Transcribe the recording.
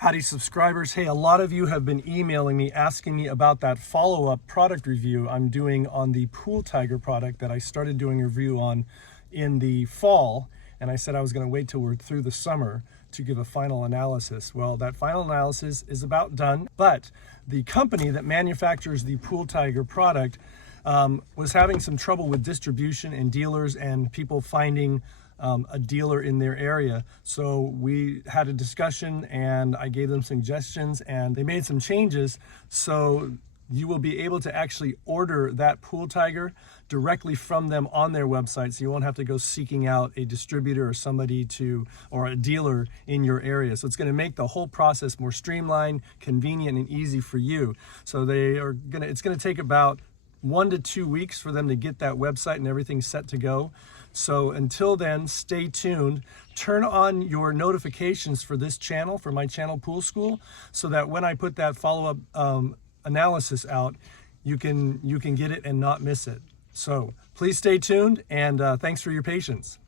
Howdy subscribers. Hey, a lot of you have been emailing me asking me about that follow-up product review I'm doing on the Pool Tiger product that I started doing a review on in the fall, and I said I was going to wait till we're through the summer to give a final analysis. Well, that final analysis is about done, but the company that manufactures the Pool Tiger product was having some trouble with distribution and dealers and people finding a dealer in their area. So we had a discussion and I gave them suggestions and they made some changes. So you will be able to actually order that Pool Tiger directly from them on their website. So you won't have to go seeking out a distributor or somebody or a dealer in your area. So it's going to make the whole process more streamlined, convenient, and easy for you. So it's going to take about 1 to 2 weeks for them to get that website and everything set to go. So until then, stay tuned. Turn on your notifications for this channel, for my channel Pool School, so that when I put that follow-up analysis out, you can get it and not miss it. So please stay tuned, and thanks for your patience.